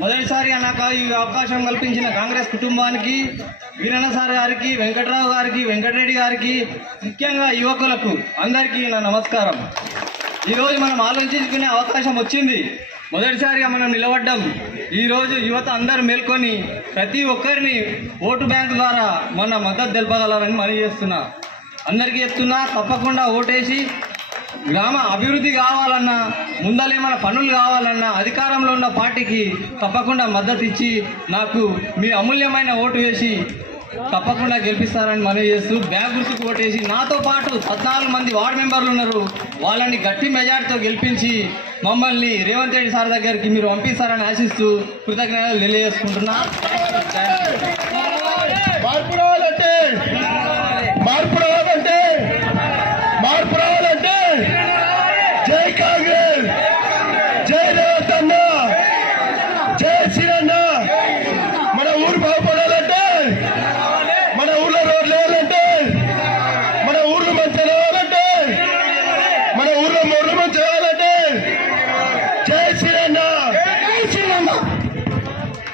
మొదటిసారి నాకు ఈ అవకాశం కల్పించిన కాంగ్రెస్ కుటుంబానికి వీరన్న సార్ గారికి వెంకట్రావు గారికి వెంకటరెడ్డి గారికి ముఖ్యంగా యువకులకు అందరికీ నా నమస్కారం. ఈరోజు మనం ఆలోచించుకునే అవకాశం వచ్చింది. మొదటిసారిగా మనం నిలబడ్డం. ఈరోజు యువత అందరూ మేల్కొని ప్రతి ఒక్కరిని ఓటు బ్యాంక్ ద్వారా మన మద్దతు తెలపగలరని మనవి చేస్తున్నా. అందరికీ చెప్తున్నా తప్పకుండా ఓటేసి గ్రామ అభివృద్ధి కావాలన్నా ముందలేమైనా పనులు కావాలన్నా అధికారంలో ఉన్న పార్టీకి తప్పకుండా మద్దతు ఇచ్చి నాకు మీ అమూల్యమైన ఓటు వేసి తప్పకుండా గెలిపిస్తారని మనవి చేస్తూ బ్యాగ్ గుర్తుకు ఓటేసి నాతో పాటు పద్నాలుగు మంది వార్డు మెంబర్లు ఉన్నారు. వాళ్ళని గట్టి మెజార్టీతో గెలిపించి మమ్మల్ని రేవంత్ రెడ్డి సార్ దగ్గరికి మీరు పంపిస్తారని ఆశిస్తూ కృతజ్ఞతలు తెలియజేసుకుంటున్నా. Mohammed.